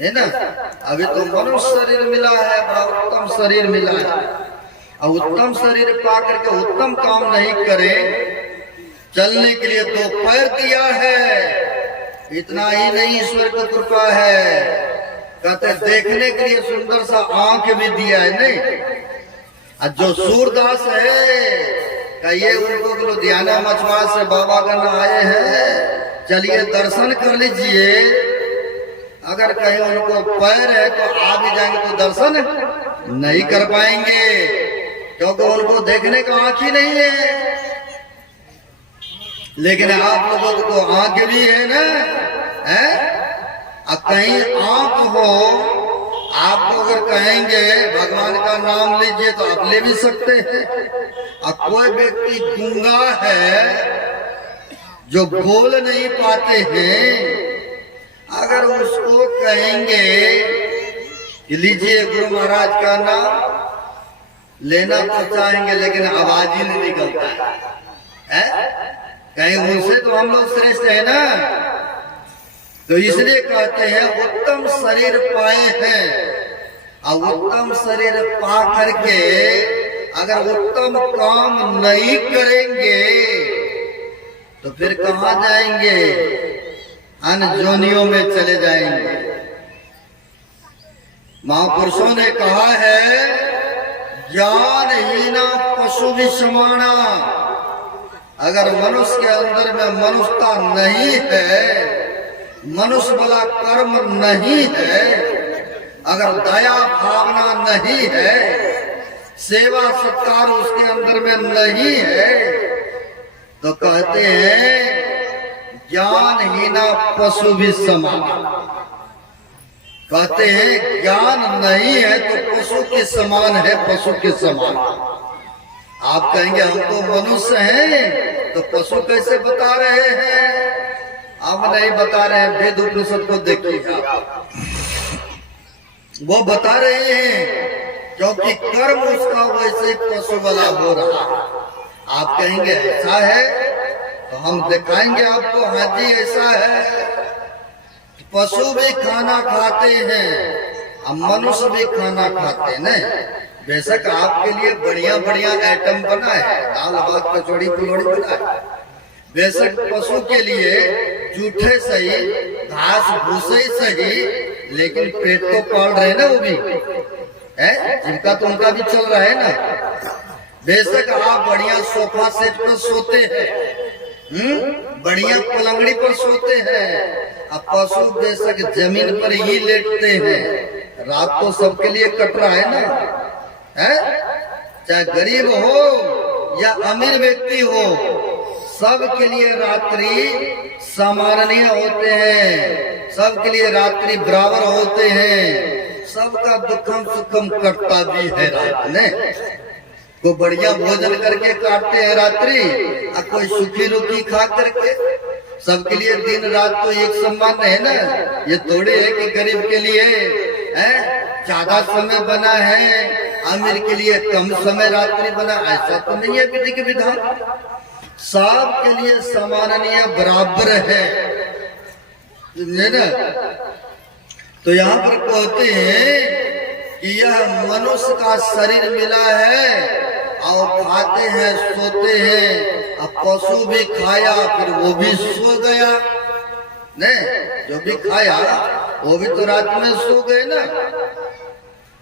है ना। अभी तो मनुष्य शरीर मिला है, बड़ा उत्तम शरीर मिला है। अब उत्तम शरीर पा करके उत्तम काम नहीं करे, चलने के लिए 2 पैर दिया है, इतना ही नहीं ईश्वर की कृपा है, कहते देखने के लिए सुंदर सा आंख भी दिया है। नहीं, और जो सूरदास है कहिए उनको लुधियाना मछुआ से बाबा गण आए हैं, चलिए दर्शन कर लीजिए। अगर कहीं उनको पैर है तो आ भी जाएंगे तो दर्शन नहीं कर पाएंगे, क्योंकि उनको देखने का आंख ही नहीं है। लेकिन आप लोगों को तो आंख भी है ना, है? अब कहीं आंख हो, आप अगर कहेंगे भगवान का नाम लीजिए तो आप ले भी सकते हैं। अब कोई व्यक्ति गूंगा है जो बोल नहीं पाते हैं, अगर उसको कहेंगे कि लीजिए गुरु महाराज का नाम, लेना तो चाहेंगे लेकिन आवाज ही नहीं निकलता है, कहीं उनसे तो हम लोग श्रेष्ठ है ना। तो इसलिए कहते हैं उत्तम शरीर पाए हैं, और उत्तम शरीर पा करके अगर उत्तम काम नहीं करेंगे तो फिर कहाँ जाएंगे, अन्य जोनियों में चले जाएंगे। महापुरुषों ने कहा है ज्ञानहीना पशु भी समाना। अगर मनुष्य के अंदर में मनुष्यता नहीं है, मनुष्य वाला कर्म नहीं है, अगर दया भावना नहीं है, सेवा सत्कार उसके अंदर में नहीं है, तो कहते हैं ज्ञानहीना पशु भी समान। कहते हैं ज्ञान नहीं है तो पशु के समान है, पशु के समान। आप कहेंगे हम तो मनुष्य हैं तो पशु कैसे बता रहे हैं? आप नहीं बता रहे हैं, वेद उपनिषद को देखिए, वो बता रहे हैं क्योंकि कर्म उसका वैसे पशु वाला हो रहा। आप कहेंगे ऐसा है तो हम दिखाएंगे आपको, हाँ जी ऐसा है। पशु भी खाना खाते हैं, हम मनुष्य भी खाना खाते हैं। नहीं, बेशक आपके लिए बढ़िया बढ़िया आइटम बना है, दाल भात कचौड़ी फुलौड़ी बना है। बेशक पशु के लिए जूठे सही, घास भूसे सही, लेकिन पेट तो पाल रहे ना वो भी है, जिनका तो उनका भी चल रहा है ना। बेशक आप बढ़िया सोफा सेट पर सोते हैं, बढ़िया पलंगड़ी पर सोते हैं, अब पशु बेशक जमीन पर ही लेटते हैं। रात तो सबके लिए कट रहा है ना, है? चाहे गरीब हो या अमीर व्यक्ति हो, सबके लिए रात्रि सामान्य होते हैं, सबके लिए रात्रि बराबर होते हैं, सबका दुखम सुखम कटता भी है रात में। को बढ़िया भोजन करके काटते हैं रात्रि, और कोई सुखी रुखी खा करके। सबके लिए दिन रात तो एक समान है ना, ये थोड़े है कि गरीब के लिए है ज्यादा समय बना है, अमीर के लिए कम समय रात्रि बना, ऐसा तो नहीं है विधि के विधान। सब के लिए सामान्य बराबर है ना। तो यहाँ पर कहते हैं कि यह मनुष्य का शरीर मिला है और खाते हैं सोते हैं। अब पशु भी खाया फिर वो भी सो गया, नहीं जो भी खाया वो भी तो रात में सो गए ना।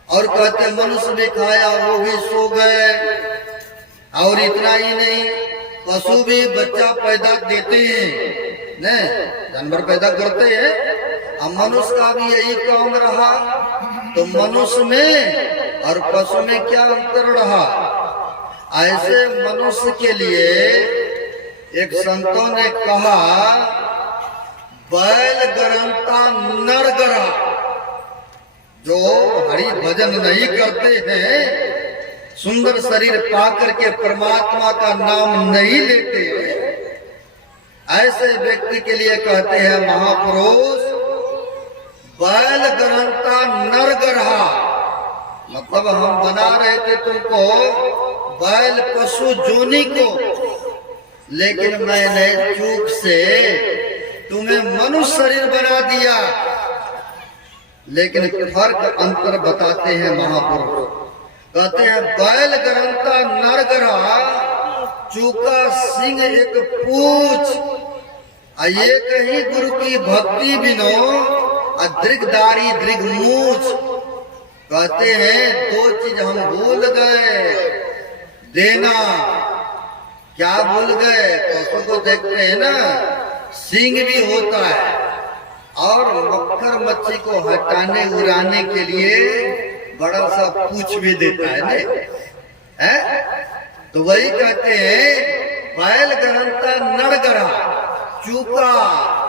और कहते मनुष्य भी खाया वो भी सो गए। और इतना ही नहीं, पशु भी बच्चा पैदा देते हैं, नहीं जानवर पैदा करते हैं। अब मनुष्य का भी यही काम रहा, तो मनुष्य में और पशु में क्या अंतर रहा? ऐसे मनुष्य के लिए एक संतों ने कहा बैल गरंता नर गरा। जो हरि भजन नहीं करते हैं, सुंदर शरीर पा करके परमात्मा का नाम नहीं लेते हैं, ऐसे व्यक्ति के लिए कहते हैं महापुरुष बैल गरंता नर गरहा। मतलब हम बना रहे थे तुमको बैल पशु जोनी को, लेकिन मैंने चूक से तुम्हें मनुष्य शरीर बना दिया। लेकिन फर्क अंतर बताते हैं महापुरुष। कहते हैं बैल गरंता नर गरा, चूका सिंह एक पूछ, ये कहीं गुरु की भक्ति बिनो, दृगदारी दृग मूछ। कहते हैं दो चीज हम भूल गए देना। क्या भूल गए? पशु को देखते हैं ना, सिंह भी होता है और मक्खर मच्छी को हटाने उड़ाने के लिए बड़ा सा पूछ भी देता है ने? तो वही कहते हैं बैल गरंता नड़गरा, चूका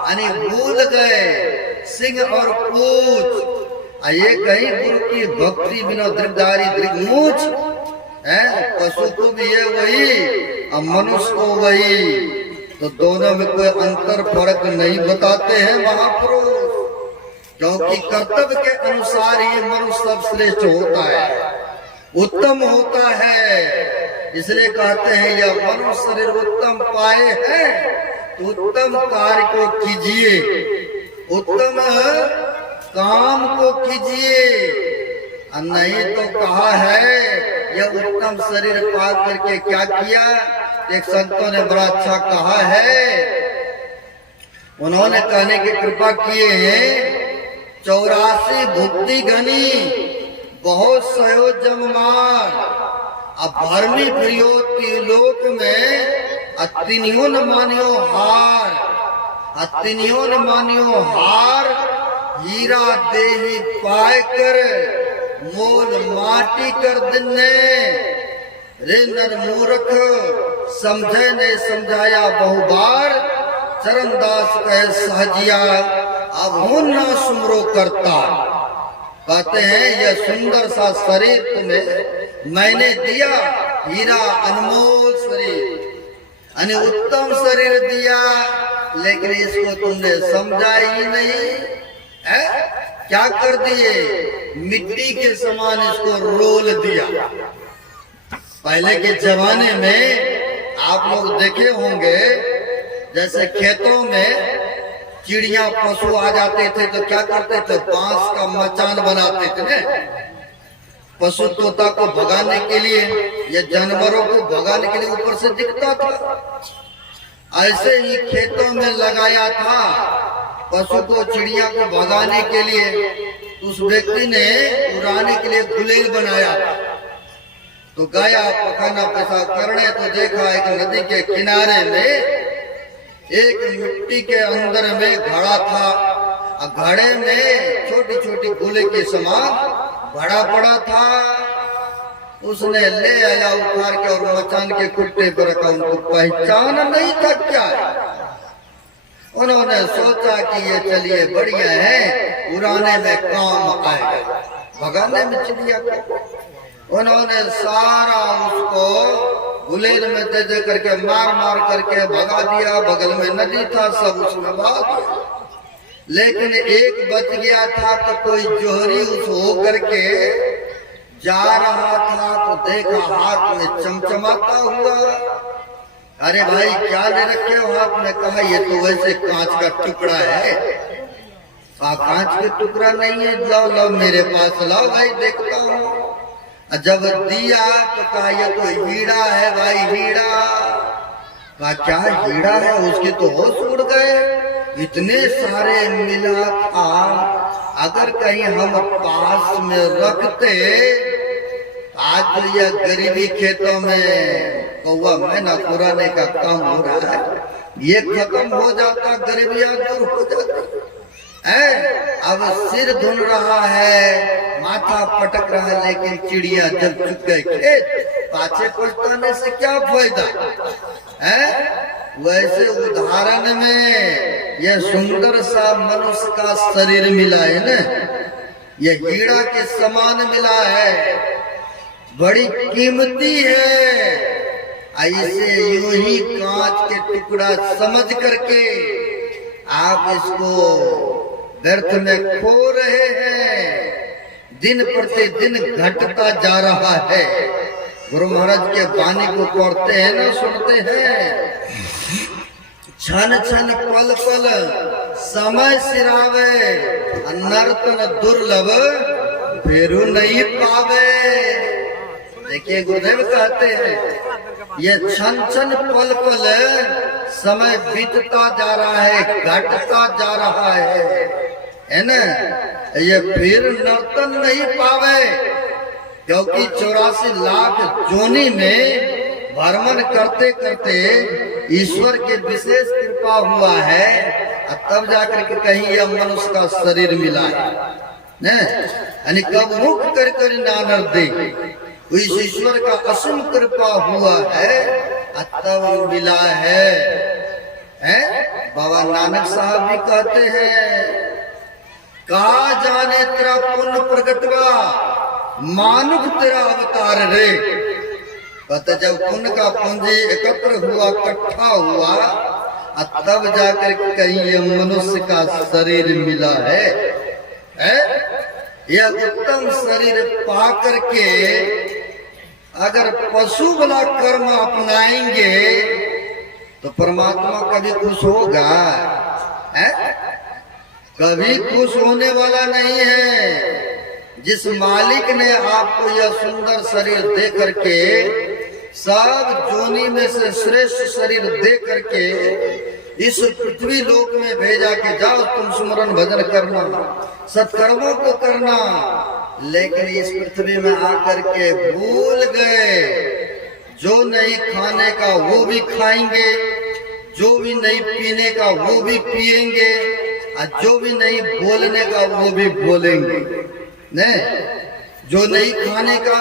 यानी भूल गए सिंह और पूछ, ये कहीं गुरु की भक्ति बिना दृगदारी दृगमूछ। पशु को भी ये वही और मनुष्य को वही, तो दोनों में कोई अंतर फर्क नहीं बताते हैं महापुरुष, क्योंकि कर्तव्य के अनुसार ही मनुष्य सब श्रेष्ठ होता है, उत्तम होता है। इसलिए कहते हैं यह मनुष्य शरीर उत्तम पाए हैं तो उत्तम कार्य को कीजिए, उत्तम काम को कीजिए, नहीं तो कहा है यह उत्तम शरीर पा करके क्या किया। एक संतों ने बड़ा अच्छा कहा है, उन्होंने कहने की कृपा किए हैं 84 भुक्ति घनी बहुत सयो जममार, अब भरमी प्रियो त्रिलोक में अतिनियो न मानियो हार, अतिनियो न मानियो हार, हीरा देही पाए कर मोल माटी कर दिने, रे नर मूर्ख समझे ने समझाया बहु बार, चरणदास कहे सहजिया अब हूं न सुमरो करता। कहते हैं यह सुंदर सा शरीर तुम्हें मैंने दिया, हीरा अनमोल शरीर यानी उत्तम शरीर दिया, लेकिन इसको तुमने समझा ही नहीं है। क्या कर दिए? मिट्टी के समान इसको रोल दिया। पहले के जमाने में आप लोग देखे होंगे, जैसे खेतों में चिड़िया पशु आ जाते थे तो क्या करते थे? बांस का मचान बनाते थे ना, पशु तोता को भगाने के लिए या जानवरों को भगाने के लिए ऊपर से दिखता था। ऐसे ही खेतों में लगाया था पशु को, चिड़िया को भगाने के लिए। उस व्यक्ति ने उड़ाने के लिए गुलेल बनाया, तो गया पखाना पेशा करने, तो देखा एक नदी के किनारे में एक मिट्टी के अंदर में घड़ा था, घड़े में छोटी छोटी गोले के समान बड़ा बड़ा था। उसने ले आया उतार के और मचान के कुट्टे पर रखा। उनको पहचान नहीं था क्या है। उन्होंने सोचा कि ये चलिए बढ़िया है, उड़ाने में काम आएगा, भगाने में चिड़िया को। उन्होंने सारा उसको गुलेल में दे दे करके मार मार करके भगा दिया। बगल में नदी था, सब उसमें बहा दिया। लेकिन एक बच गया था, तो कोई जोहरी उस हो करके जा रहा था, तो देखा हाथ में चमचमाता हुआ। अरे भाई क्या ले रखे हो हाथ में? कहा ये तो वैसे कांच का टुकड़ा है। कांच के टुकड़ा नहीं है, लाओ लाओ मेरे पास लाओ भाई देखता हूँ। जब दिया तो कहा ये तो हीरा है भाई, हीरा। कहा क्या हीरा है? उसके तो होश उड़ गए, इतने सारे मिला था। अगर कहीं हम पास में रखते, आज तो यह गरीबी खेतों में कौवा मैना पुराने का काम हो रहा है, ये खत्म हो जाता, गरीबियां दूर हो जाती। अब सिर धुन रहा है, माथा पटक रहा है, लेकिन चिड़िया जब चुक गए खेत, पाछे पछताने से क्या फायदा है। वैसे उदाहरण में यह सुंदर सा मनुष्य का शरीर मिला है ना, यह हीरा के समान मिला है, बड़ी कीमती है। ऐसे यूं ही कांच के टुकड़ा समझ करके आप इसको व्यर्थ में खो रहे हैं। दिन प्रतिदिन घटता जा रहा है। गुरु महाराज के वाणी को पढ़ते हैं ना, सुनते हैं, क्षण क्षण पल पल समय सिरावे, नर्तन दुर्लभ फेरू नहीं पावे। देखिए गुरुदेव कहते हैं ये छन छन पल पल समय बीतता जा रहा है, घटता जा रहा है ना। ये फिर नर्तन नहीं पावे, क्योंकि 84 लाख जोनी में भ्रमण करते करते ईश्वर के विशेष कृपा हुआ है, तब जाकर के कहीं यह मनुष्य का शरीर मिला है। यानी कब मुख कर कर नानर दे, इस ईश्वर का असीम कृपा हुआ है तब मिला है। बाबा नानक साहब भी कहते हैं, कहा जाने तेरा पुण्य प्रगटवा, मानुख तेरा अवतार रे। कहते जब पुण्य का पूंजी एकत्र हुआ, इकट्ठा हुआ, तब जाकर कहीं ये मनुष्य का शरीर मिला है। यह उत्तम शरीर पा करके अगर पशु वाला कर्म अपनाएंगे तो परमात्मा कभी खुश होगा? कभी खुश होने वाला नहीं है। जिस मालिक ने आपको यह सुंदर शरीर दे करके, सब जोनी में से श्रेष्ठ शरीर दे करके इस पृथ्वी लोक में भेजा के जाओ तुम सुमरन भजन करना, सत्कर्मों को करना, लेकिन इस पृथ्वी में आकर के भूल गए। जो नहीं खाने का वो भी खाएंगे, जो भी नहीं पीने का वो भी पिएंगे, और जो भी नहीं बोलने का वो भी बोलेंगे। नहीं, जो नहीं खाने का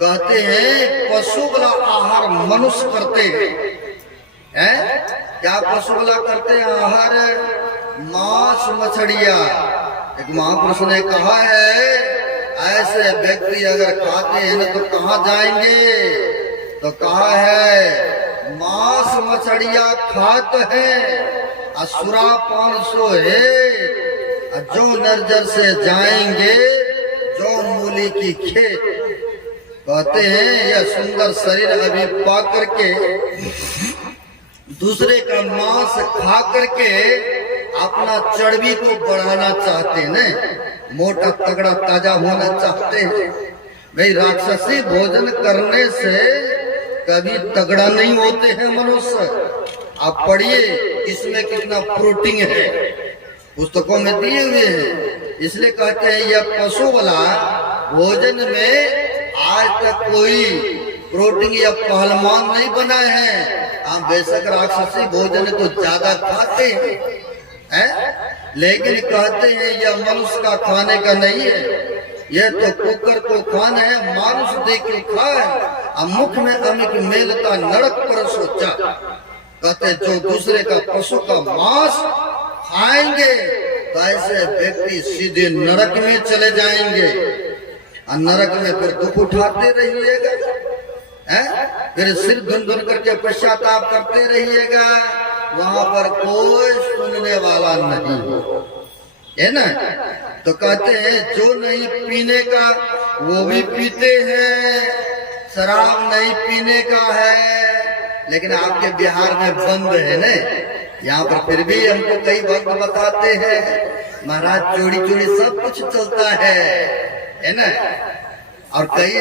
कहते हैं पशु वाला आहार मनुष्य करते हैं। क्या पशु वाला करते हैं आहार? मांस मछलियां। एक महापुरुष ने कहा है, ऐसे व्यक्ति अगर खाते हैं ना तो कहाँ जाएंगे? तो कहा है मांस मछलियां खाते हैं, असुरा 500 है, जो नर्जर से जाएंगे जो मूली की खेत। कहते हैं यह सुंदर शरीर अभी पा करके दूसरे का मांस खा करके अपना चर्बी को बढ़ाना चाहते हैं, मोटा तगड़ा ताजा होना चाहते हैं। भाई राक्षसी भोजन करने से कभी तगड़ा नहीं होते हैं मनुष्य। आप पढ़िए इसमें कितना प्रोटीन है, पुस्तकों में दिए हुए हैं। इसलिए कहते हैं यह पशु वाला भोजन में आज तक कोई प्रोटीन या पहलवान नहीं बना है। हम बेशक राक्षसी भोजन तो ज्यादा खाते हैं, लेकिन कहते हैं यह मनुष्य का खाने का नहीं है। यह तो कुकर को खाना है, मानुष देख के खाए, मुख में अमिक मेलता नरक पर सोचा। कहते जो दूसरे का पशु का मांस खाएंगे तो ऐसे व्यक्ति सीधे नरक में चले जाएंगे, और नरक में फिर दुख उठाते रहिएगा, फिर सिर धुन धुन करके पश्चाताप करते रहिएगा। वहां पर कोई सुनने वाला नहीं है ना। तो कहते हैं जो नहीं पीने का वो भी पीते हैं, शराब नहीं पीने का है, लेकिन आपके बिहार में बंद है ना। यहाँ पर फिर भी हमको कई वक्त बताते हैं महाराज चोरी चोरी सब कुछ चलता है ना। और कई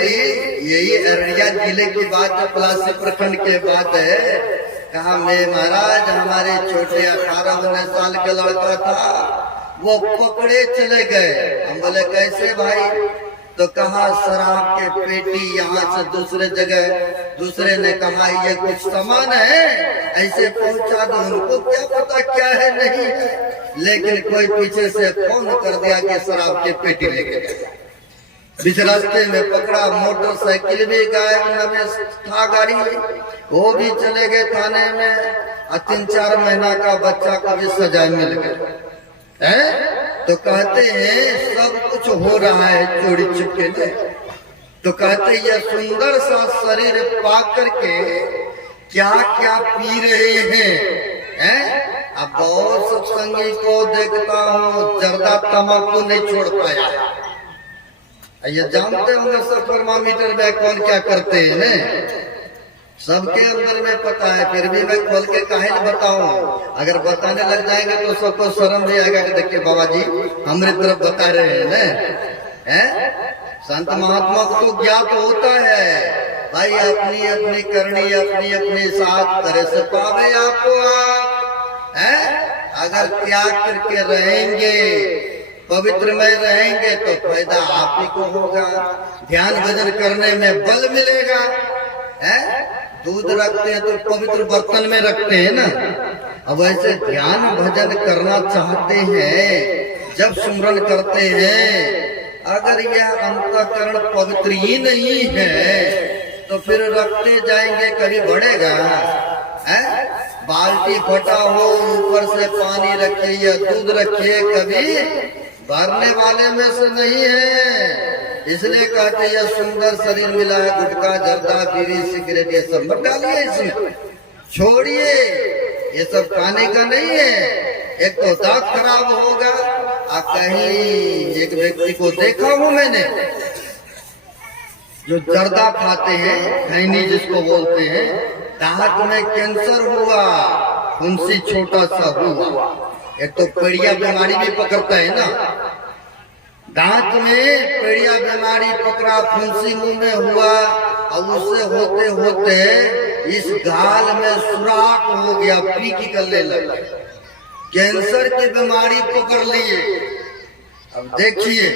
यही अररिया जिले की बात है, पलासी प्रखंड के बात है। कहा मैं महाराज हमारे छोटे 18-19 साल का लड़का था, वो पकड़े चले गए। हम बोले कैसे भाई? तो कहा शराब के पेटी यहाँ से दूसरे जगह, दूसरे ने कहा ये कुछ सामान है ऐसे पहुंचा दो। उनको क्या पता क्या है नहीं है, लेकिन कोई पीछे से फोन कर दिया कि शराब की पेटी लेके गया। बीच रास्ते में पकड़ा, मोटरसाइकिल भी गायब न था, गाड़ी वो भी चले गए थाने में, और 3-4 महीना का बच्चा को भी सजा मिल गया है। तो कहते हैं सब कुछ हो रहा है चोरी चुपके में। तो कहते ये सुंदर सा शरीर पा करके क्या क्या पी रहे हैं। अब बहुत सत्संगी को देखता हूँ जर्दा तम्बाकू नहीं छोड़ पाया। ये जानते होंगे सब थर्मामीटर में कौन क्या करते हैं ने? सबके अंदर में पता है, फिर भी मैं खोल के काहे न बताऊं। अगर बताने लग जाएंगे तो सबको शर्म भी आएगा कि देखिए बाबा जी हमारी तरफ बता रहे हैं ना। हैं संत महात्मा को तो ज्ञात होता है भाई, अपनी अपनी करनी अपनी अपनी साथ तरह से पावे आपको। आप अगर त्याग करके रहेंगे, पवित्र में रहेंगे तो फायदा आप ही को होगा। ध्यान भजन करने में बल मिलेगा। दूध रखते हैं तो पवित्र बर्तन में रखते हैं ना। अब ऐसे ध्यान भजन करना चाहते हैं, जब सुमरन करते हैं, अगर यह अंतःकरण पवित्र ही नहीं है तो फिर रखते जाएंगे कभी बढ़ेगा। बाल्टी फटा हो, ऊपर से पानी रखिए या दूध रखिए, कभी भरने वाले में से नहीं है। इसलिए कहते यह सुंदर शरीर मिला है, गुटखा जर्दा बीड़ी सिगरेट ये सब मत डालिए, इसमें छोड़िए, ये सब खाने का नहीं है। एक तो दांत खराब होगा। कहीं एक व्यक्ति को देखा हूं मैंने, जो जर्दा खाते हैं, खैनी जिसको बोलते हैं, दांत में कैंसर हुआ, फुंसी छोटा सा हुआ। एक तो पेड़िया बीमारी भी पकड़ता है ना, दांत में पेड़िया बीमारी पकड़ा, फुंसी मुंह में हुआ, और उससे होते होते इस गाल में सुराख हो गया, पी निकलने लगा, कैंसर की बीमारी पकड़ लिए। अब देखिए,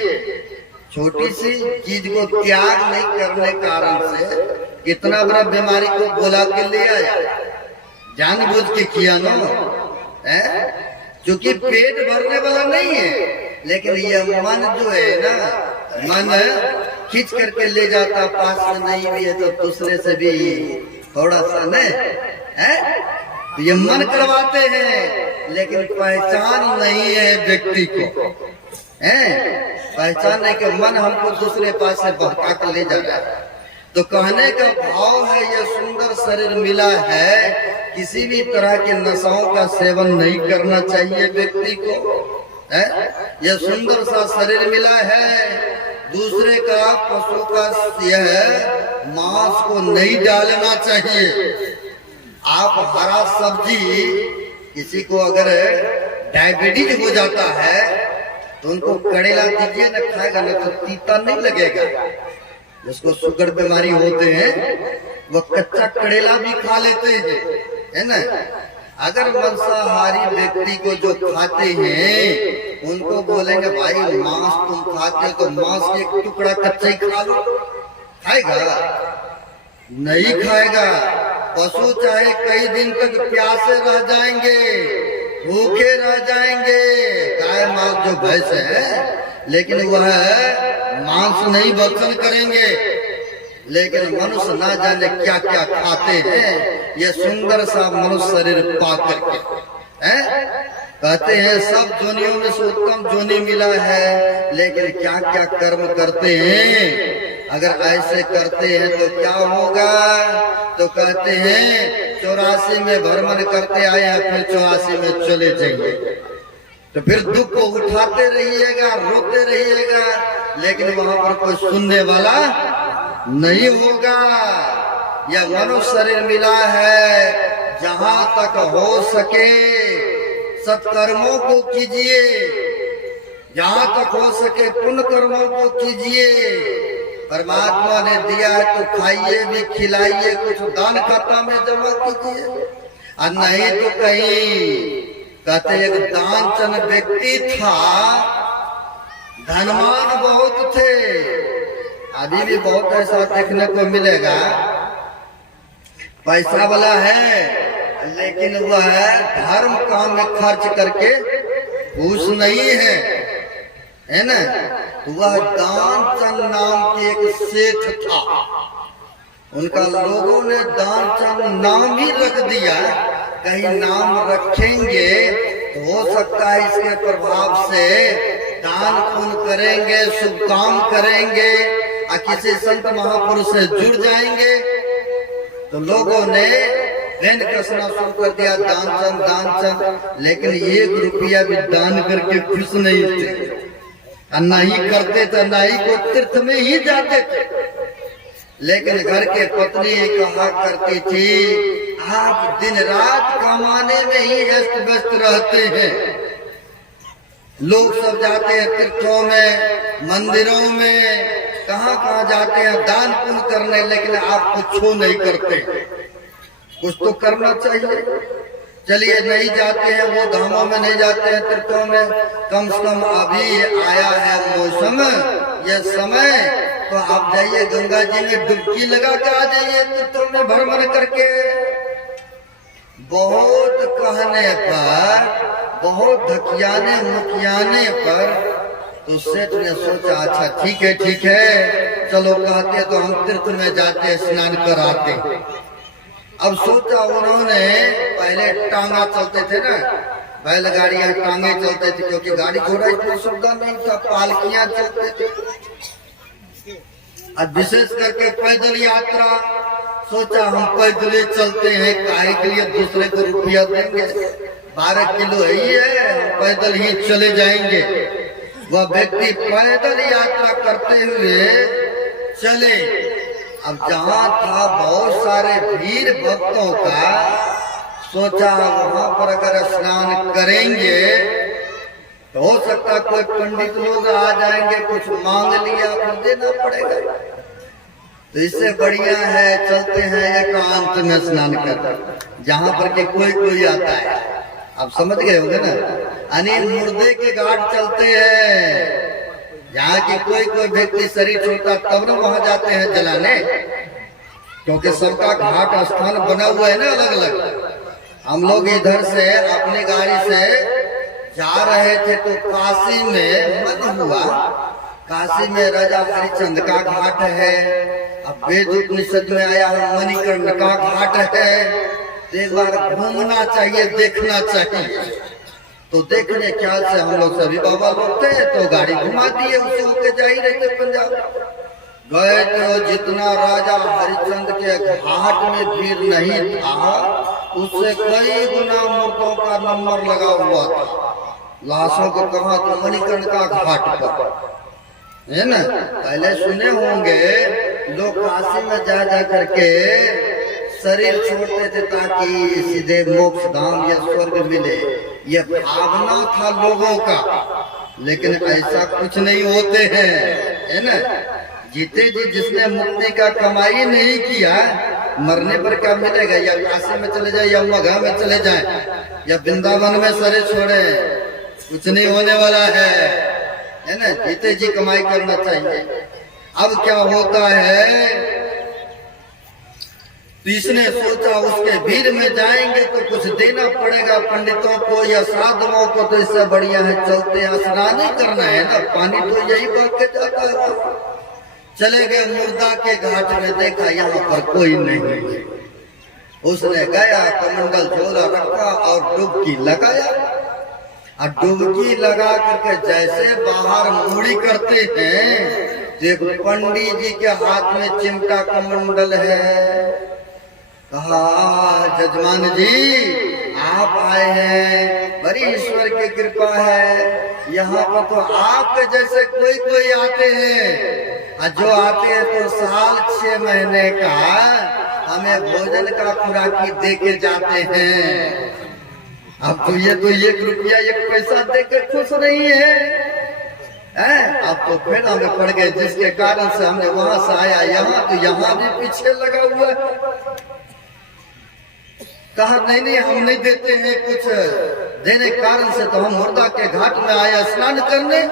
छोटी सी चीज को त्याग नहीं करने कारण से कितना बड़ा बीमारी को बुला के ले आया, जानबूझ के किया ना। क्योंकि पेट भरने वाला नहीं है, लेकिन यह मन जो है ना, मन खींच करके ले जाता, पास में नहीं भी है तो दूसरे से भी थोड़ा सा न तो ये मन करवाते हैं, लेकिन पहचान नहीं है व्यक्ति को। पहचान नहीं कि मन हमको दूसरे पास से बहका कर ले जा रहा है। तो कहने का भाव है, यह सुंदर शरीर मिला है, किसी भी तरह के नशाओं का सेवन नहीं करना चाहिए व्यक्ति को। यह सुंदर सा शरीर मिला है, दूसरे का, पशु का यह मांस को नहीं डालना चाहिए। आप हरा सब्जी, किसी को अगर डायबिटीज हो जाता है तो उनको कड़ेला दीजिए ना, खाएगा ना तो तीता नहीं लगेगा। जिसको शुगर बीमारी होते हैं वो कच्चा कड़ेला भी खा लेते हैं, है ना। अगर मांसाहारी व्यक्ति को जो खाते हैं उनको बोलेंगे भाई मांस तुम खाते हो तो मांस के एक टुकड़ा कच्चा ही खा लो, खाएगा? नहीं खाएगा। पशु चाहे कई दिन तक प्यासे रह जाएंगे, भूखे रह जाएंगे, गाय माल जो भैंस है, लेकिन वह मांस नहीं भक्षण करेंगे। लेकिन मनुष्य ना जाने क्या क्या खाते हैं, ये सुंदर सा मनुष्य शरीर पा करके कहते हैं सब जोनियों में से उत्तम जोनी मिला है, लेकिन क्या क्या कर्म करते हैं। अगर ऐसे करते हैं तो क्या होगा? तो कहते हैं 84 में भ्रमण करते आए हैं, फिर 84 में चले जाएंगे। तो फिर दुख को उठाते रहिएगा, रोते रहिएगा, लेकिन वहां पर कोई सुनने वाला नहीं होगा। यह मनुष्य शरीर मिला है, जहां तक हो सके सत्कर्मों को कीजिए, जहां तक हो सके पुण्य कर्मों को कीजिए। परमात्मा ने दिया है तो खाइए भी, खिलाइए, कुछ दान खाता में जमा कीजिए। और नहीं तो कहीं कहते एक दानचन व्यक्ति था, धनवान बहुत थे, अभी भी बहुत ऐसा देखने को मिलेगा, पैसा वाला है, लेकिन वह धर्म काम में खर्च करके खुश नहीं है ना। तो वह दानचंद नाम के एक सेठ था, उनका लोगों ने दानचंद नाम ही रख दिया। कहीं नाम रखेंगे तो हो सकता है इसके प्रभाव से दान पुण्य करेंगे, शुभ काम करेंगे और किसी संत महापुरुष से जुड़ जाएंगे। तो लोगों ने वेन कसना शुरू कर दिया, दानचंद दानचंद, लेकिन 1 रुपया भी दान करके खुश नहीं थे, नहीं करते थे, नहीं को तीर्थ में ही जाते थे। लेकिन घर के पत्नी कहा करती थी, आप दिन रात कमाने में ही व्यस्त व्यस्त रहते हैं। लोग सब जाते हैं तीर्थों में, मंदिरों में, कहाँ कहाँ जाते हैं दान पुण्य करने, लेकिन आप कुछ नहीं करते। कुछ तो करना चाहिए। चलिए नहीं जाते हैं वो धामों में, नहीं जाते हैं तीर्थों में, कम से कम अभी आया है मौसम, ये समय, तो आप जाइए गंगा जी में डुबकी लगा के आ जाइए तीर्थों में भर भर करके। बहुत कहने पर, बहुत धकियाने मुखियाने पर तो सेठ ने सोचा, अच्छा ठीक है, चलो कहते हैं तो हम तीर्थ में जाते हैं, स्नान कराते। अब सोचा उन्होंने, पहले टांगा चलते थे ना, बैलगाड़ियां टांगे चलते थे, क्योंकि गाड़ी घोड़ा इतना सुविधा नहीं था, पालकियां चलते थे। अब विशेष करके पैदल यात्रा, सोचा हम पैदल चलते हैं, काहे के लिए दूसरे को रुपया देंगे, 12 किलो ही है, हम पैदल ही चले जाएंगे। वह व्यक्ति पैदल यात्रा करते हुए चले। अब जहाँ था बहुत सारे भीड़ भक्तों का, सोचा वहां पर अगर स्नान करेंगे तो हो सकता कोई पंडित लोग आ जाएंगे, कुछ मांग लिया फिर देना पड़ेगा। तो इससे बढ़िया है चलते हैं एकांत में स्नान कर, जहाँ पर के कोई आता है। आप समझ गए होंगे ना, यानी मुर्दे के घाट चलते हैं, जहाँ की कोई व्यक्ति शरीर छोड़ता तब न वहां जाते हैं जलाने, क्योंकि सबका घाट स्थान बना हुआ है ना अलग अलग। हम लोग इधर से अपनी गाड़ी से जा रहे थे तो काशी में मन हुआ, काशी में राजा हरिश्चंद्र का घाट है, अब वेद उपनिषद में आया है मणिकर्ण का घाट है, एक बार घूमना चाहिए, देखना चाहिए। तो देखने ख्याल से हम लोग सभी बाबा लोग थे, तो गाड़ी घुमा दिए, उसे होके जा ही रहे थे पंजाब। गए तो जितना राजा हरिश्चंद्र के घाट में भीड़ नहीं था, उससे कई गुना मुर्दों का नंबर लगा हुआ था। लाशों को कहा तो मणिकर्ण का घाट पर है ना, पहले सुने होंगे लोग काशी में जा करके शरीर छोड़ते थे ताकि सीधे मोक्ष धाम या स्वर्ग मिले, ये भावना था लोगों का। लेकिन ऐसा कुछ नहीं होते हैं, है ना। जीते जी जिसने मुक्ति का कमाई नहीं किया, मरने पर क्या मिलेगा, या काशी में चले जाए, या मगहा में चले जाए, या वृंदावन में शरीर छोड़े, कुछ नहीं होने वाला है ना। जीते जी कमाई करना चाहिए। अब क्या होता है, तो इसने सोचा उसके भीड़ में जाएंगे तो कुछ देना पड़ेगा पंडितों को या साधुओं को, तो इससे बढ़िया है चलते हैं, स्नान ही करना है ना, पानी तो यही बह के जाता है। चले गए मुर्दा के घाट में, देखा यहाँ पर कोई नहीं। उसने गया, कमंडल झोला रखा और डुबकी लगाया। और डुबकी लगा करके जैसे बाहर मुड़ी करते हैं, देखो पंडित जी के हाथ में चिमटा कमंडल है। कहा जजमान जी आप आए हैं, बड़ी ईश्वर की कृपा है, यहाँ पर तो आपके जैसे कोई आते हैं, और जो आते हैं तो साल 6 महीने का हमें भोजन का खुराकी दे के जाते हैं। अब तो ये 1 रुपया 1 पैसा दे के खुश नहीं है, अब तो फिर हमें पड़ गए, जिसके कारण से हमने वहां से आया यहाँ, तो यहाँ भी पीछे लगा हुआ है। कहा नहीं हम नहीं देते हैं, कुछ देने के कारण से तो हम मुर्दा के घाट में आया स्नान करने।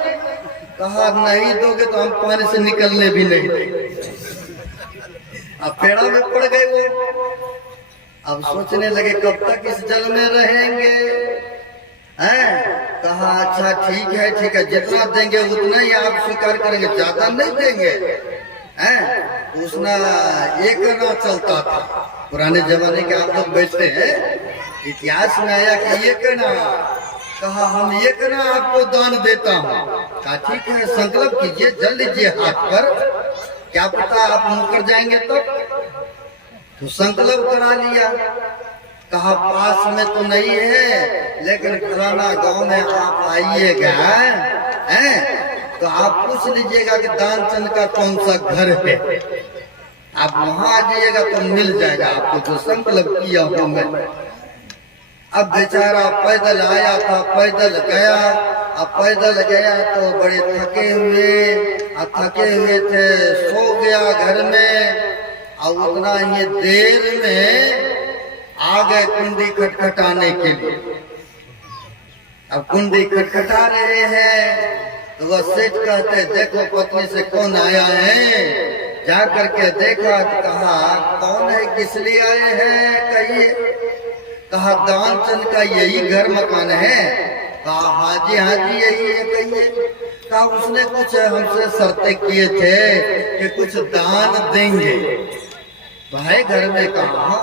कहा नहीं दोगे तो हम पानी से निकलने भी नहीं देंगे। अब पेड़ा में पड़ गए वो। अब सोचने लगे कब तक इस जल में रहेंगे, हैं? कहा अच्छा ठीक है, जितना देंगे उतना ही आप स्वीकार करेंगे, ज्यादा नहीं देंगे, हैं? उसना एक ना चलता था, पुराने जमाने के आप लोग बैठते हैं, इतिहास में आया कि ये कहना, कहा हम ये कहना आपको दान देता हूँ। कहा ठीक है, संकल्प कीजिए, जल लीजिए हाथ पर, क्या पता आप मुकर जाएंगे तो संकल्प करा लिया। कहा पास में तो नहीं है, लेकिन फलाना गांव में आप आइएगा, हैं? तो आप पूछ लीजिएगा कि दानचंद का कौन सा घर है। आप वहां आ जाइएगा तो मिल जाएगा आपको जो संकल्प किया हूं मैं। अब बेचारा पैदल आया था, पैदल गया। अब पैदल गया तो बड़े थके हुए थे, सो गया घर में। और उतना ही देर में आ गए कुंडी खटखटाने के लिए। अब कुंडी खटखटा रहे हैं तो वह सेठ कहते देखो पत्नी से कौन आया है। जा करके देखा तो कहा कौन है, किस लिए आए हैं कहिए। कहा दानचंद का यही घर मकान है। कहा हाँ जी यही है कहिए। कहा उसने कुछ हमसे शर्तें किए थे कि कुछ दान देंगे। भाई घर में कहा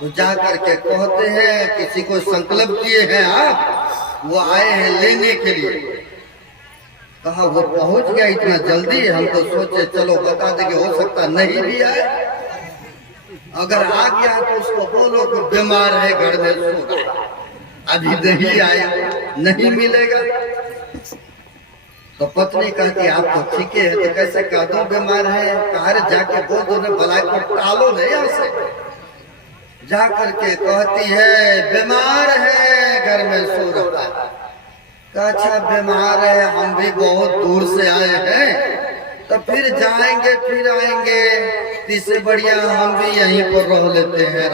तो जा करके कहते हैं किसी को संकल्प किए हैं आप, वो आए हैं लेने के लिए। कहा वो पहुंच गया इतना जल्दी, हम तो सोचे चलो बता देंगे, हो सकता नहीं भी आए। अगर आ गया तो उसको बोलो कि बीमार है घर में सो रहा, अभी नहीं आया, नहीं मिलेगा। तो पत्नी कहती आप तो ठीक है तो कैसे कह दो बीमार है। कहा जाके बोल दो ना, भला को टालो नहीं यहाँ से। जा करके कहती है बीमार है घर में सो रहा है। अच्छा बीमार है, हम भी बहुत दूर से आए हैं तो फिर जाएंगे फिर आएंगे, इससे बढ़िया हम भी यहीं पर रह लेते हैं,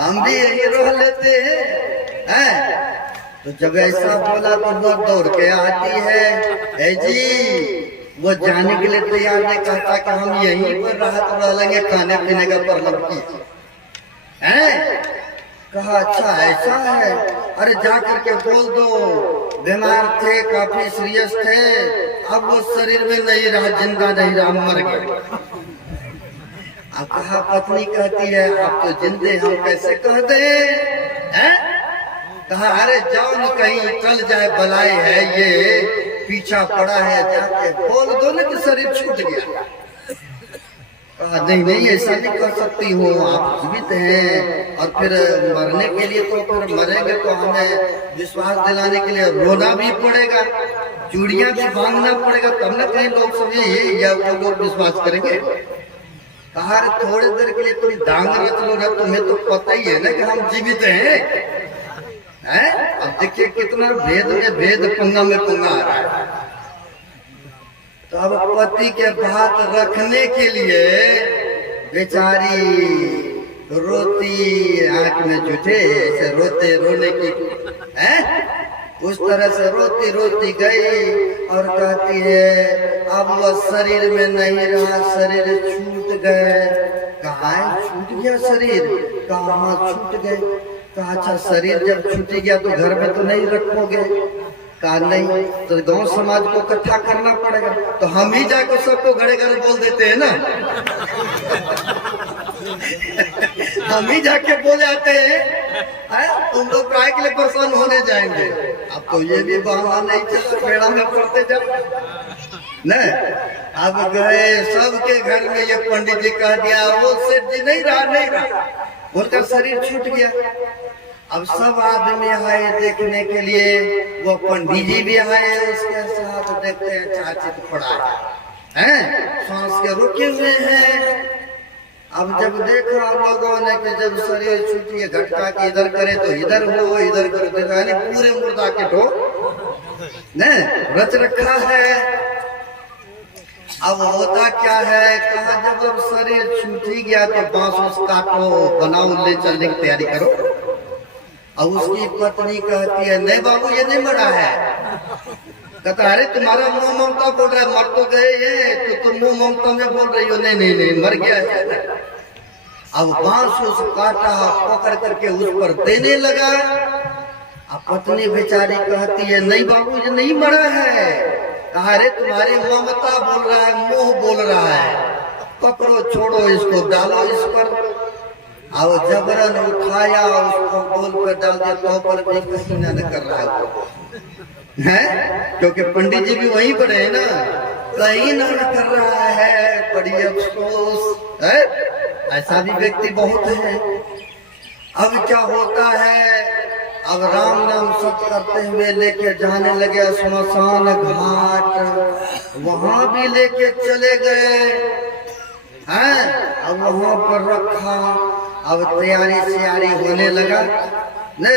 हम भी यहीं रह लेते हैं। तो जब ऐसा बोला तो वो दौड़ के आती है जी, वो जाने के लिए तैयार नहीं, कहता कि हम यहीं पर राहत रह लेंगे, खाने पीने का प्रबंध की है। कहा अच्छा ऐसा है, अरे जा करके बोल दो बीमार थे, काफी सीरियस थे, अब वो शरीर में नहीं रहा, जिंदा नहीं रहा, मर गए। अब कहा पत्नी कहती है आप तो जिंदे, हम कैसे कह दे हैं? कहा अरे जाओ न कहीं चल जाए, बलाई है ये, पीछा पड़ा है, जाके बोल दो न कि शरीर छूट गया। कहा नहीं ऐसा नहीं कर सकती हो, आप जीवित हैं और फिर मरने के लिए तो फिर मरेंगे तो हमें विश्वास दिलाने के लिए रोना भी पड़ेगा, चूड़ियां भी मांगना पड़ेगा, तब न कहीं लोग समझे ये वो लोग विश्वास करेंगे। कहा थोड़ी देर के लिए तुम डांग रच लो ना, तुम्हें तो पता ही है ना कि हम जीवित हैं। अब देखिए कितना भेद में भेद, पंगा में पंगा आ रहा है। तो अब पति के बात रखने के लिए बेचारी रोती आंख में जुटे, ऐसे रोते रोने की है, उस तरह से रोती रोती गई और कहती है अब वह शरीर में नहीं रहा, शरीर छूट गए। कहाँ छूट गया शरीर? कहाँ छूट गए? कहा अच्छा शरीर जब छूट गया तो घर में तो नहीं रखोगे? कहा नहीं, तो गांव समाज को इकट्ठा करना पड़ेगा। तो हम ही जाकर सबको घरे घरे बोल देते हैं ना हम ही जाके बोल जाते हैं, तुम लोग काय के लिए परेशान होने जाएंगे। अब तो ये भी बहाना नहीं चला, पेड़ा में पड़ते जाओ न। अब गए सबके घर में, ये पंडित जी कह दिया वो सेठ जी नहीं रहा, उनका शरीर छूट गया। अब सब आदमी आए देखने के लिए, वो पंडित जी भी आए उसके साथ, देखते हैं चाचित पड़ा है, सांस के रुके हुए हैं। अब जब देखा लोगों ने कि जब शरीर छूटी, घटका के इधर करे तो इधर हो, इधर करे तो यानी पूरे मुर्दा के ठो न रच रखा है। अब होता क्या है, कहा जब अब शरीर छूट ही गया तो बांस काटो, बनाओ, ले चलने की तैयारी करो। अब उसकी पत्नी कहती है नहीं बाबू ये नहीं मरा है। कहता अरे तुम्हारा मुंह ममता बोल रहा है, मर तो गए ये, तो तुम मुंह ममता में बोल रही हो। नहीं मर गया है। अब बांस उस काटा, पकड़ करके उस पर देने लगा। अब पत्नी बेचारी कहती है नहीं बाबू ये नहीं मरा है। कहा अरे तुम्हारी ममता बोल रहा है, मुंह बोल रहा है, पकड़ो छोड़ो इसको, डालो इस पर। अब जबरन उठाया, उसको बोल पर डाल दिया, तो पर भी कहीं न कर रहा है, क्योंकि पंडित जी भी वहीं पर है ना, कहीं न कर रहा है। बड़ी अफसोस है, ऐसा भी व्यक्ति बहुत है। अब क्या होता है, अब राम नाम सत्य करते हुए लेके जाने लगे श्मशान घाट, वहां भी लेके चले गए हैं। अब वहां पर रखा, अब तैयारी सियारी होने लगा ने।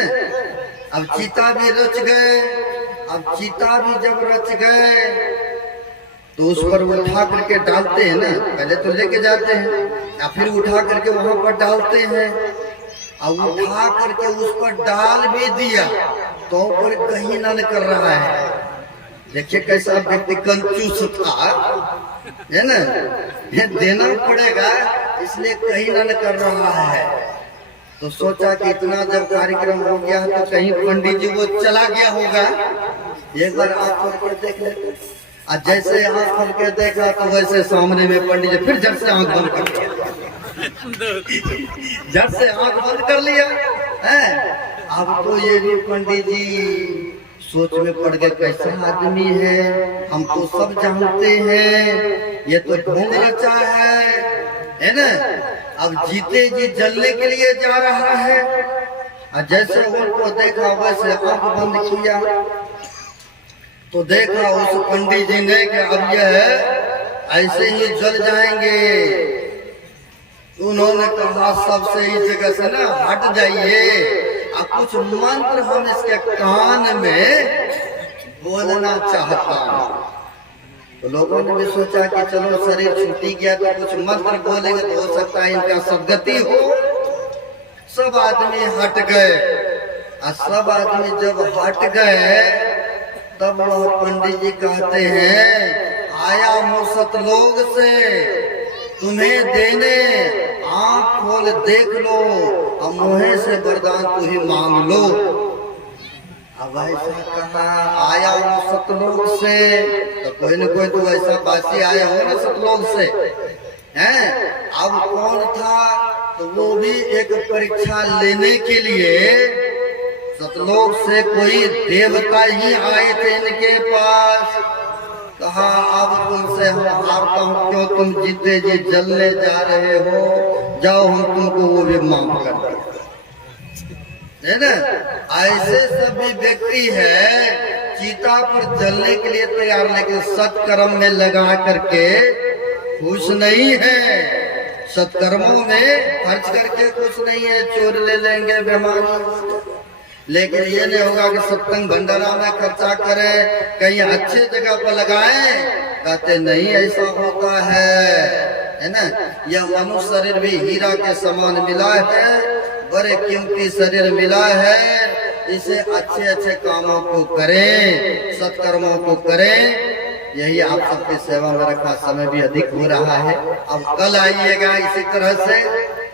अब चीता भी रच गए। अब चीता भी जब रच गए तो उस पर उठा करके डालते हैं ना, पहले तो लेके जाते हैं या फिर उठा करके वहां पर डालते हैं। अब उठा करके उस पर डाल भी दिया तो पर कहीं न कर रहा है। देखिए कैसा व्यक्ति कंजूस था, है ना, ये देना पड़ेगा इसलिए कहीं न कर रहा है। तो सोचा कि इतना जब कार्यक्रम हो गया तो कहीं पंडित जी वो चला गया होगा, एक बार आँख खोल के देख लेते। और जैसे आँख खोल के देखा तो वैसे सामने में पंडित जी फिर झट से आँख बंद कर लिया, झट से आँख बंद कर लिया है। अब तो ये भी पंडित जी सोच में पड़ गए, कैसा आदमी है, हम तो सब जानते हैं, ये तो ढोंग रचा है ना। अब जीते जी जलने के लिए जा रहा है। और जैसे उनको देखा वैसे आंख बंद किया तो देखा उस पंडित जी ने कि अब यह ऐसे ही जल जाएंगे। उन्होंने कहा सबसे इस जगह से ना हट जाइए, अब कुछ मंत्र हम इसके कान में बोलना चाहता हूँ। तो लोगों ने भी सोचा कि चलो शरीर छूटी गया तो कुछ मंत्र बोलेंगे तो हो सकता है इनका सदगति हो। सब आदमी हट गए। और सब आदमी जब हट गए तब वह पंडित जी कहते हैं, आया हूँ सतलोक से तुम्हें देने, आँख खोल देख लो, अब मुँह से वरदान तू ही मांग लो। अब ऐसा कहा, आया हूँ सतलोक से, तो कोई न कोई तो ऐसा बासी आया हो ना सतलोक से, हैं? अब कौन था? तो वो भी एक परीक्षा लेने के लिए सतलोक से कोई देवता ही आए थे इनके पास। कहा अब तुमसे हम हारता हूँ, क्यों तुम जीते जी जलने जा रहे हो, जाओ हम तुमको वो भी माफ कर दें, है ना। ऐसे सभी व्यक्ति है चीता पर जलने के लिए तैयार, लेकिन सत्कर्म में लगा करके खुश नहीं है। सत्कर्मों में खर्च करके खुश नहीं है, चोर ले लेंगे बेमानी, लेकिन ये नहीं होगा कि सत्संग भंडारा में खर्चा करें, कहीं अच्छे जगह पर लगाएं। कहते नहीं ऐसा होता है ना। यह मनुष्य शरीर भी हीरा के समान मिला है, बड़े कीमती शरीर मिला है। इसे अच्छे अच्छे कामों को करें, सत्कर्मों को करें। यही आप सबकी सेवा में रखा, समय भी अधिक हो रहा है। अब कल आइएगा इसी तरह से,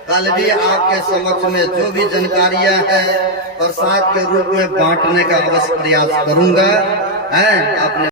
कल भी आपके समक्ष में जो भी जानकारियां हैं प्रसाद के रूप में बांटने का अवश्य प्रयास करूंगा। आपने